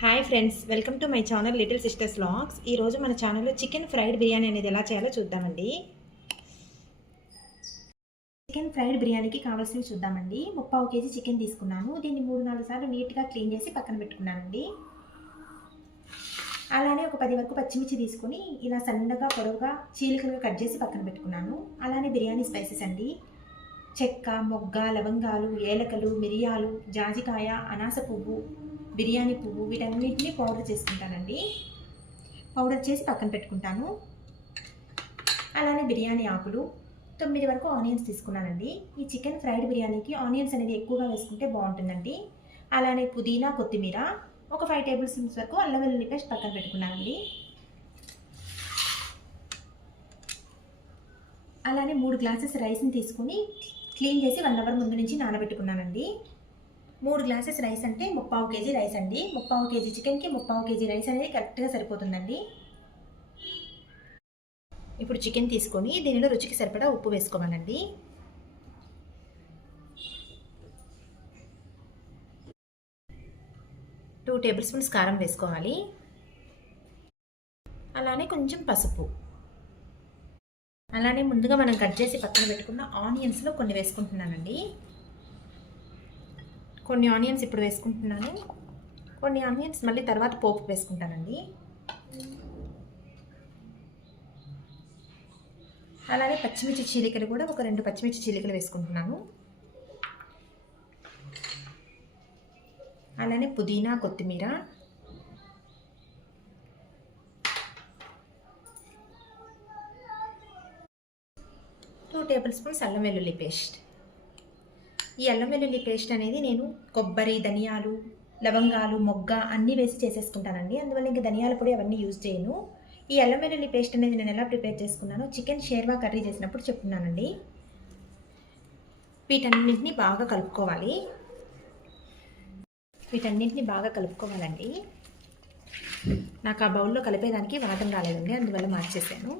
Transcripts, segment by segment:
Hi friends, welcome to my channel little sisters vlogs. ఈరోజు మన ఛానల్లో చికెన్ ఫ్రైడ్ బిర్యానీ అనేది ఎలా చేయాలో చూద్దామండి. చికెన్ ఫ్రైడ్ బిర్యానీకి కావాల్సినవి చూద్దామండి. 3/4 కేజీ చికెన్ తీసుకున్నాను. దీన్ని 3-4 సార్లు నీట్గా క్లీన్ చేసి పక్కన పెట్టుకున్నానండి. అలానే ఒక 10 వరకు పచ్చిమిర్చి తీసుకొని ఇలా సన్నగా పొడవుగా చీలికలుగా కట్ చేసి పక్కన పెట్టుకున్నాను. అలానే బిర్యానీ స్పైసెస్ అండి: చెక్క, మొగ్గ, లవంగాలు, ఏలకలు, మిరియాలు, జాజికాయ, అనాస పువ్వు, బిర్యానీ పువ్వు, వీటన్నిటిని పౌడర్ చేసుకుంటానండి. పౌడర్ చేసి పక్కన పెట్టుకుంటాను. అలానే బిర్యానీ ఆకులు 9 వరకు ఆనియన్స్ తీసుకున్నానండి. ఈ చికెన్ ఫ్రైడ్ బిర్యానీకి ఆనియన్స్ అనేది ఎక్కువగా వేసుకుంటే బాగుంటుందండి. అలానే పుదీనా, కొత్తిమీర, ఒక 5 టేబుల్ స్పూన్స్ వరకు అల్లం వెల్లుల్లి పేస్ట్ పక్కన పెట్టుకున్నానండి. అలానే 3 గ్లాసెస్ రైస్ని తీసుకుని క్లీన్ చేసి 1 అవర్ ముందు నుంచి నానబెట్టుకున్నానండి. 3 గ్లాసెస్ రైస్ అంటే 3/4 కేజీ రైస్ అండి. 3/4 కేజీ చికెన్కి 3/4 కేజీ రైస్ అనేది కరెక్ట్గా సరిపోతుందండి. ఇప్పుడు చికెన్ తీసుకొని దీనిలో రుచికి సరిపడా ఉప్పు వేసుకోవాలండి. టూ టేబుల్ స్పూన్స్ కారం వేసుకోవాలి. అలానే కొంచెం పసుపు. అలానే ముందుగా మనం కట్ చేసి పక్కన పెట్టుకున్న ఆనియన్స్లో కొన్ని వేసుకుంటున్నానండి. కొన్ని ఆనియన్స్ ఇప్పుడు వేసుకుంటున్నాను. కొన్ని ఆనియన్స్ మళ్ళీ తర్వాత పోపు వేసుకుంటానండి. అలానే పచ్చిమిర్చి చీలికలు కూడా ఒక 2 పచ్చిమిర్చి చీలికలు వేసుకుంటున్నాను. అలానే పుదీనా, కొత్తిమీర, టూ టేబుల్ స్పూన్స్ అల్లం వెల్లుల్లి పేస్ట్. ఈ అల్లం వెల్లుల్లి పేస్ట్ అనేది నేను కొబ్బరి, ధనియాలు, లవంగాలు, మొగ్గ అన్నీ వేసి చేసేసుకుంటానండి. అందువల్ల ఇంకా ధనియాల పొడి అవన్నీ యూజ్ చేయను. ఈ అల్లం వెల్లుల్లి పేస్ట్ అనేది నేను ఎలా ప్రిపేర్ చేసుకున్నానో చికెన్ షేర్వా కర్రీ చేసినప్పుడు చెప్తున్నానండి. వీటన్నింటినీ బాగా కలుపుకోవాలండి. నాకు ఆ బౌల్లో కలిపేదానికి వాటం రాలేదండి, అందువల్ల మార్చేసాను.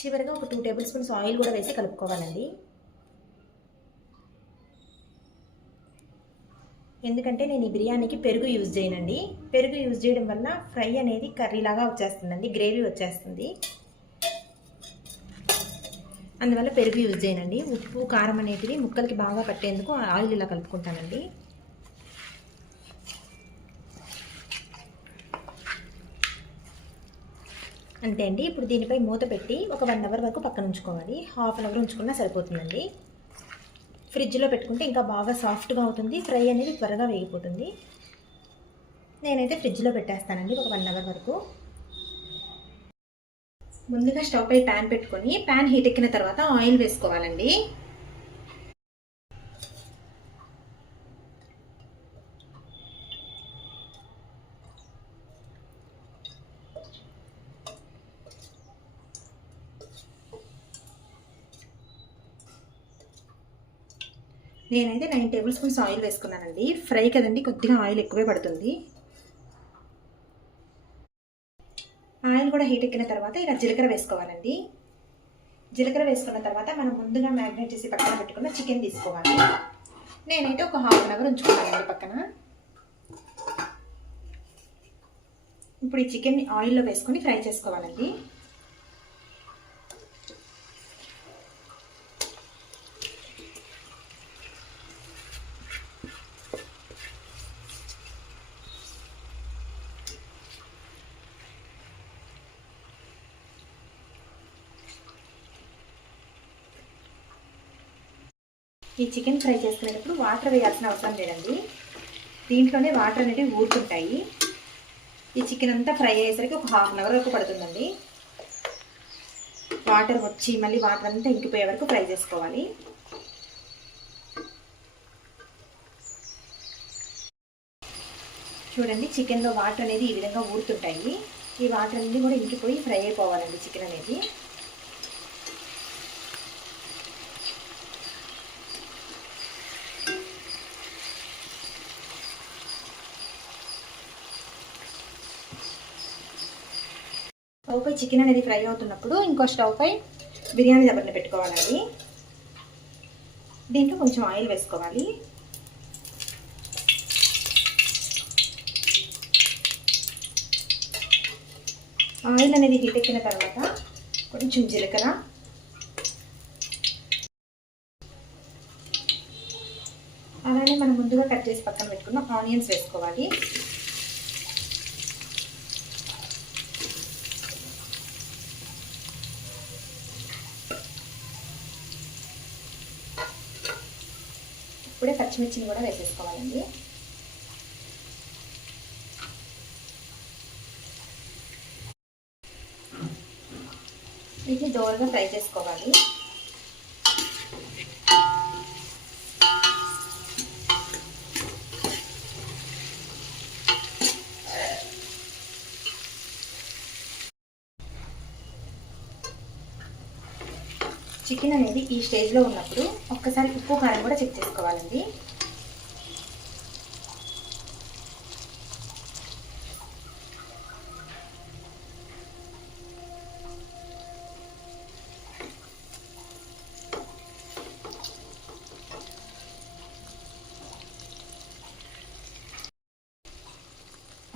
చివరిగా ఒక 2 టేబుల్ స్పూన్స్ ఆయిల్ కూడా వేసి కలుపుకోవాలండి. ఎందుకంటే నేను ఈ బిర్యానీకి పెరుగు యూజ్ చేయనండి. పెరుగు యూజ్ చేయడం వల్ల ఫ్రై అనేది కర్రీలాగా వచ్చేస్తుందండి, గ్రేవీ వచ్చేస్తుంది. అందువల్ల పెరుగు యూజ్ చేయనండి. ఉప్పు, కారం అనేటివి ముక్కలకి బాగా పట్టేందుకు ఆయిల్ ఇలా కలుపుకుంటానండి. అంతే అండి. ఇప్పుడు దీనిపై మూత పెట్టి ఒక 1 అవర్ వరకు పక్కన ఉంచుకోవాలి. హాఫ్ అన్ అవర్ ఉంచుకున్నా సరిపోతుందండి. ఫ్రిడ్జ్లో పెట్టుకుంటే ఇంకా బాగా సాఫ్ట్గా అవుతుంది, ఫ్రై అనేది త్వరగా వేగిపోతుంది. నేనైతే ఫ్రిడ్జ్లో పెట్టేస్తానండి ఒక 1 అవర్ వరకు. ముందుగా స్టవ్ పై ప్యాన్ పెట్టుకొని ప్యాన్ హీట్ ఎక్కిన తర్వాత ఆయిల్ వేసుకోవాలండి. నేనైతే 9 టేబుల్ స్పూన్స్ ఆయిల్ వేసుకున్నానండి. ఫ్రై కదండి, కొద్దిగా ఆయిల్ ఎక్కువే పడుతుంది. ఆయిల్ కూడా హీట్ ఎక్కిన తర్వాత ఇలా జీలకర్ర వేసుకోవాలండి. జీలకర్ర వేసుకున్న తర్వాత మనం ముందుగా మ్యారినేట్ చేసి పక్కన పెట్టుకున్న చికెన్ తీసుకోవాలి. నేనైతే ఒక హాఫ్ అన్ అవర్ ఉంచుకున్నానండి పక్కన. ఇప్పుడు ఈ చికెన్ని ఆయిల్లో వేసుకొని ఫ్రై చేసుకోవాలండి. ఈ చికెన్ ఫ్రై చేసుకునేటప్పుడు వాటర్ వేయాల్సిన అవసరం లేదండి. దీంట్లోనే వాటర్ అనేవి ఊరుకుంటాయి. ఈ చికెన్ అంతా ఫ్రై అయ్యేసరికి ఒక హాఫ్ అన్ అవర్ వరకు పడుతుందండి. వాటర్ వచ్చి మళ్ళీ వాటర్ అంతా ఇంకిపోయే వరకు ఫ్రై చేసుకోవాలి. చూడండి, చికెన్లో వాటర్ అనేది ఈ విధంగా ఊరుతుంటాయి. ఈ వాటర్ అన్నీ కూడా ఇంకిపోయి ఫ్రై అయిపోవాలండి చికెన్ అనేది. స్టవ్ పై చికెన్ అనేది ఫ్రై అవుతున్నప్పుడు ఇంకో స్టవ్ పై బిర్యానీ దబ్బర్ని పెట్టుకోవాలండి. దీంట్లో కొంచెం ఆయిల్ వేసుకోవాలి. ఆయిల్ అనేది హీట్ ఎక్కిన తర్వాత కొంచెం జీలకర్ర, అలానే మనం ముందుగా కట్ చేసి పక్కన పెట్టుకున్న ఆనియన్స్ వేసుకోవాలి. ఇప్పుడే పచ్చిమిర్చిని కూడా వేసేసుకోవాలండి. వీటిని దోరగా ఫ్రై చేసుకోవాలి. చికెన్ అనేది ఈ స్టేజ్లో ఉన్నప్పుడు ఒక్కసారి ఉప్పు కారం కూడా చెక్ చేసుకోవాలండి.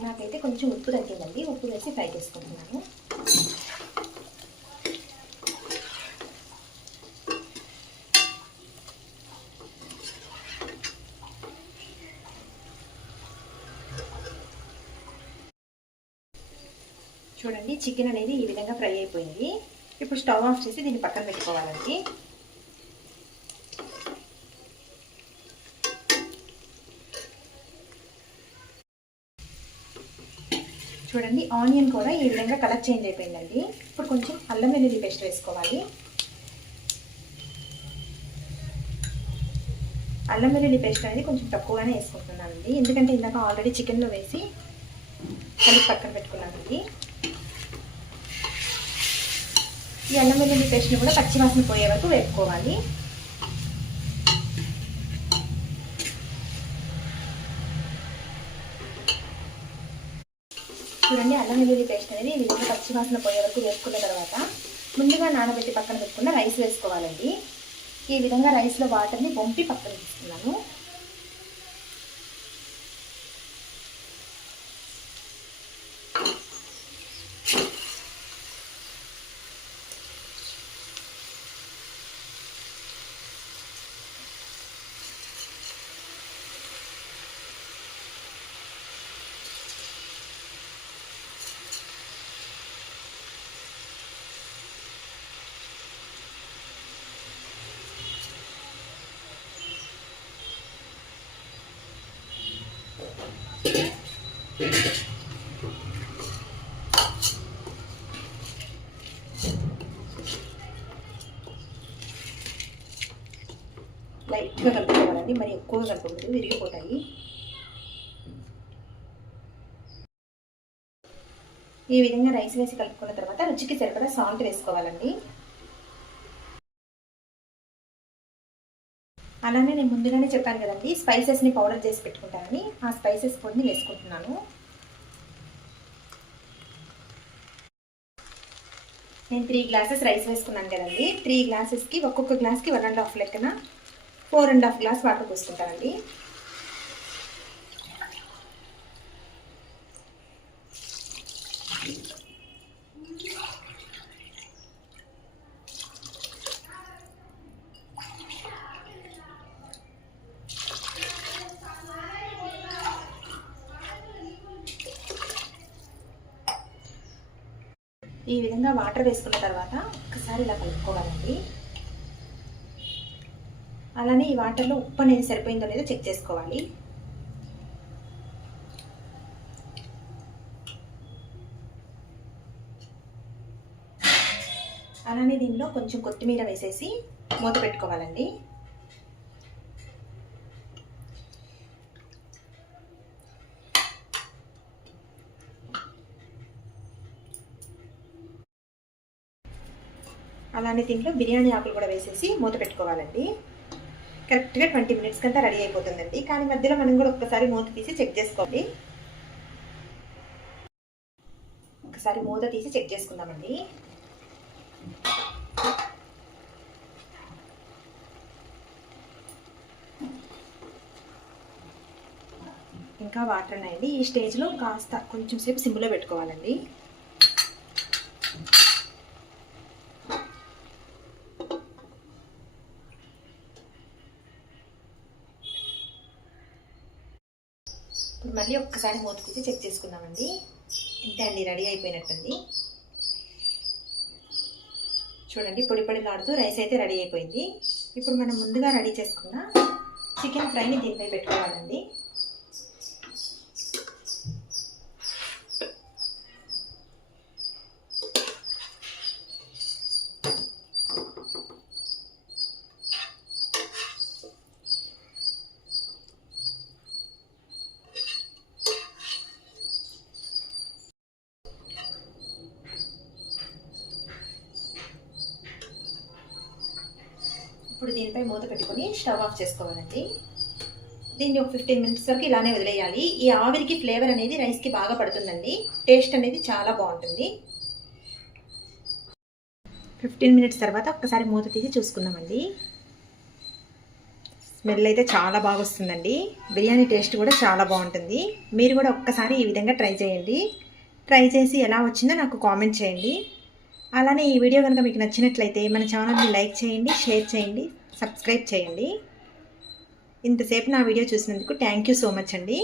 నాకైతే కొంచెం ఉప్పు తగ్గిందండి. ఉప్పు వేసి ఫ్రై చేసుకుంటున్నాను. చూడండి, చికెన్ అనేది ఈ విధంగా ఫ్రై అయిపోయింది. ఇప్పుడు స్టవ్ ఆఫ్ చేసి దీన్ని పక్కన పెట్టుకోవాలండి. చూడండి, ఆనియన్ కూడా ఈ విధంగా కలర్ చేంజ్ అయిపోయిందండి. ఇప్పుడు కొంచెం అల్లం వెల్లుల్లి పేస్ట్ వేసుకోవాలి. అల్లం వెల్లుల్లి పేస్ట్ అనేది కొంచెం తక్కువగానే వేసుకుంటున్నానండి, ఎందుకంటే ఇందాక ఆల్రెడీ చికెన్లో వేసి కలిపి పక్కన పెట్టుకున్నానండి. ఈ అల్లం వెల్లుల్లి పేస్ట్ని కూడా పచ్చివాసన పోయే వరకు వేపుకోవాలి. చూడండి, అల్లం వెల్లుల్లి పేస్ట్ అనేది ఈ విధంగా పచ్చివాసన పోయే వరకు వేసుకున్న తర్వాత ముందుగా నానబెట్టి పక్కన పెట్టుకున్న రైస్ వేసుకోవాలండి. ఈ విధంగా రైస్లో వాటర్ని వంపి పక్కన తీసుకున్నాను. లైట్గా కలుపుకోవాలండి, మరి ఎక్కువగా కలుపుకోవద్దు, విరిగిపోతాయి. ఈ విధంగా రైస్ వేసి కలుపుకున్న తర్వాత రుచికి సరిపడా సాల్ట్ వేసుకోవాలండి. అలానే నేను ముందుగానే చెప్పాను కదండి, స్పైసెస్ని పౌడర్ చేసి పెట్టుకుంటానని, ఆ స్పైసెస్ పొడిని వేసుకుంటున్నాను. నేను 3 గ్లాసెస్ రైస్ వేసుకున్నాను కదండి. 3 గ్లాసెస్కి ఒక్కొక్క గ్లాస్కి 1.5 లెక్కన 4.5 గ్లాస్ వాటర్ పోసుకుంటానండి. ఈ విధంగా వాటర్ వేసుకున్న తర్వాత ఒకసారి ఇలా కలుపుకోవాలండి. అలానే ఈ వాటర్లో ఉప్పు అనేది సరిపోయిందో లేదో చెక్ చేసుకోవాలి. అలానే దీనిలో కొంచెం కొత్తిమీర వేసేసి మూత పెట్టుకోవాలండి. అలానే దీంట్లో బిర్యానీ ఆకులు కూడా వేసేసి మూత పెట్టుకోవాలండి. కరెక్ట్గా 20 మినిట్స్ కంతా రెడీ అయిపోతుందండి. కానీ మధ్యలో మనం కూడా ఒక్కసారి మూత తీసి చెక్ చేసుకోండి. ఒకసారి మూత తీసి చెక్ చేసుకుందామండి. ఇంకా వాటర్ ఉన్నాయండి. ఈ స్టేజ్లో కాస్త కొంచెం సేపు సిమ్లో పెట్టుకోవాలండి. ఇప్పుడు మళ్ళీ ఒక్కసారి మూత తీసి చెక్ చేసుకుందామండి. ఇంతే అండి, రెడీ అయిపోయినట్టుంది. చూడండి, పొడి పొడిలాడుతూ రైస్ అయితే రెడీ అయిపోయింది. ఇప్పుడు మనం ముందుగా రెడీ చేసుకున్న చికెన్ ఫ్రైని దీనిపై పెట్టుకోవాలండి. ఇప్పుడు దీనిపై మూత పెట్టుకొని స్టవ్ ఆఫ్ చేసుకోవాలండి. దీన్ని ఒక 15 మినిట్స్ వరకు ఇలానే వదిలేయాలి. ఈ ఆవిరికి ఫ్లేవర్ అనేది రైస్కి బాగా పడుతుందండి. టేస్ట్ అనేది చాలా బాగుంటుంది. 15 మినిట్స్ తర్వాత ఒక్కసారి మూత తీసి చూసుకుందామండి. స్మెల్ అయితే చాలా బాగా వస్తుందండి. బిర్యానీ టేస్ట్ కూడా చాలా బాగుంటుంది. మీరు కూడా ఒక్కసారి ఈ విధంగా ట్రై చేయండి. ట్రై చేసి ఎలా వచ్చిందో నాకు కామెంట్ చేయండి. అలానే ఈ వీడియో కనుక మీకు నచ్చినట్లయితే మన ఛానల్ని లైక్ చేయండి, షేర్ చేయండి, సబ్స్క్రైబ్ చేయండి. ఇంతసేపు నా వీడియో చూసినందుకు థ్యాంక్ యూ సో మచ్ అండి.